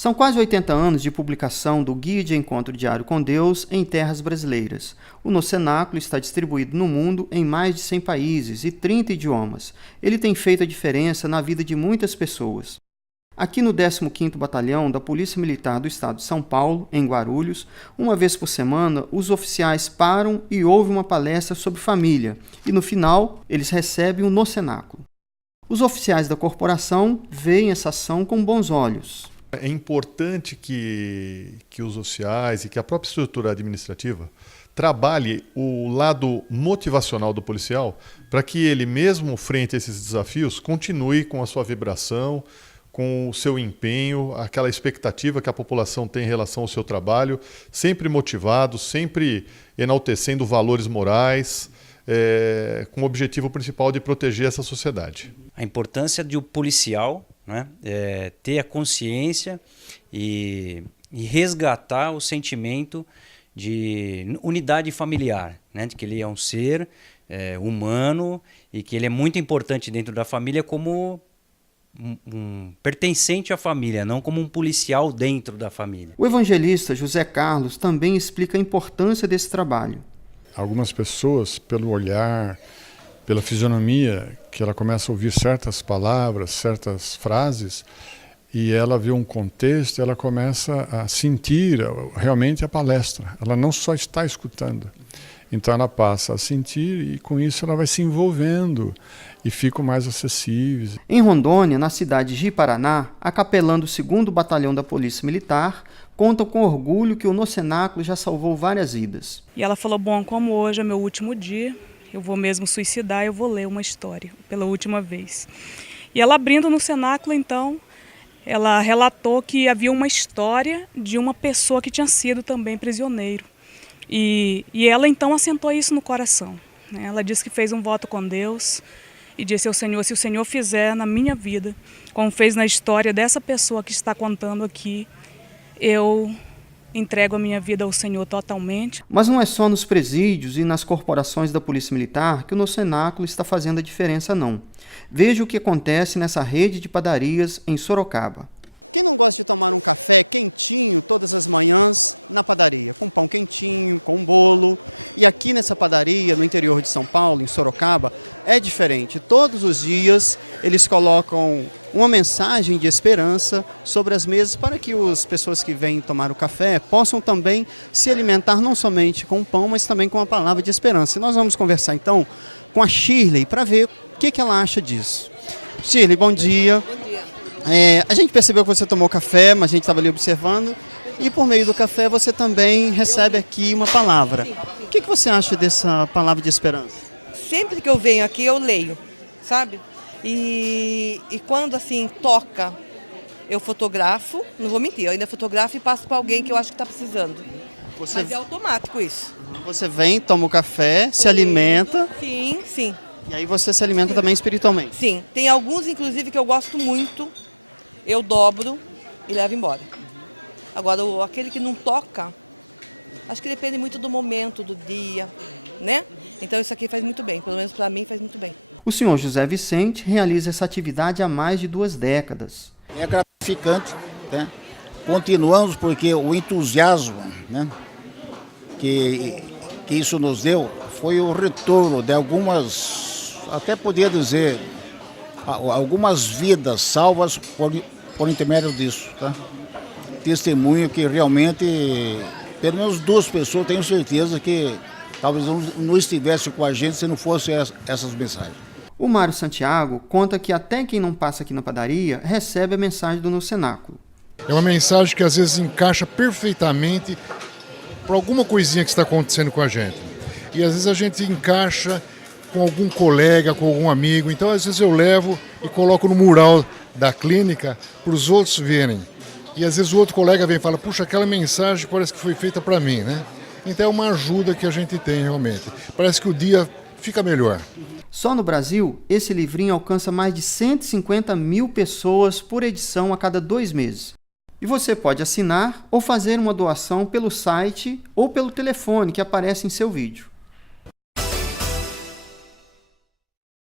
São quase 80 anos de publicação do Guia de Encontro Diário com Deus em terras brasileiras. O No Cenáculo está distribuído no mundo em mais de 100 países e 30 idiomas. Ele tem feito a diferença na vida de muitas pessoas. Aqui no 15º Batalhão da Polícia Militar do Estado de São Paulo, em Guarulhos, uma vez por semana, os oficiais param e ouvem uma palestra sobre família e, no final, eles recebem o No Cenáculo. Os oficiais da corporação veem essa ação com bons olhos. É importante que os oficiais e que a própria estrutura administrativa trabalhe o lado motivacional do policial para que ele, mesmo frente a esses desafios, continue com a sua vibração, com o seu empenho, aquela expectativa que a população tem em relação ao seu trabalho, sempre motivado, sempre enaltecendo valores morais, com o objetivo principal de proteger essa sociedade. A importância de o policial, né, ter a consciência e resgatar o sentimento de unidade familiar, né, de que ele é um ser humano e que ele é muito importante dentro da família como um pertencente à família, não como um policial dentro da família. O evangelista José Carlos também explica a importância desse trabalho. Algumas pessoas, pelo olhar, pela fisionomia, que ela começa a ouvir certas palavras, certas frases, e ela vê um contexto, ela começa a sentir realmente a palestra. Ela não só está escutando. Então ela passa a sentir e com isso ela vai se envolvendo e ficam mais acessíveis. Em Rondônia, na cidade de Paraná, a capelã do 2º Batalhão da Polícia Militar conta com orgulho que o No Cenáculo já salvou várias vidas. E ela falou, bom, como hoje é meu último dia, eu vou mesmo suicidar, eu vou ler uma história pela última vez. E ela abrindo no cenáculo, então, ela relatou que havia uma história de uma pessoa que tinha sido também prisioneiro. E ela então assentou isso no coração. Né? Ela disse que fez um voto com Deus e disse ao Senhor, se o Senhor fizer na minha vida, como fez na história dessa pessoa que está contando aqui, eu entrego a minha vida ao Senhor totalmente. Mas não é só nos presídios e nas corporações da Polícia Militar que o No Cenáculo está fazendo a diferença, não. Veja o que acontece nessa rede de padarias em Sorocaba. O senhor José Vicente realiza essa atividade há mais de 2 décadas. É gratificante, né? Continuamos porque o entusiasmo, né, que isso nos deu foi o retorno de algumas, até poderia dizer, algumas vidas salvas por intermédio disso. Tá? Testemunho que realmente, pelo menos 2 pessoas, tenho certeza que talvez não estivesse com a gente se não fossem essas mensagens. O Mário Santiago conta que até quem não passa aqui na padaria recebe a mensagem do No Cenáculo. É uma mensagem que às vezes encaixa perfeitamente para alguma coisinha que está acontecendo com a gente. E às vezes a gente encaixa com algum colega, com algum amigo. Então às vezes eu levo e coloco no mural da clínica para os outros verem. E às vezes o outro colega vem e fala, puxa, aquela mensagem parece que foi feita para mim, né? Então é uma ajuda que a gente tem realmente. Parece que o dia fica melhor. Só no Brasil, esse livrinho alcança mais de 150 mil pessoas por edição a cada 2 meses. E você pode assinar ou fazer uma doação pelo site ou pelo telefone que aparece em seu vídeo.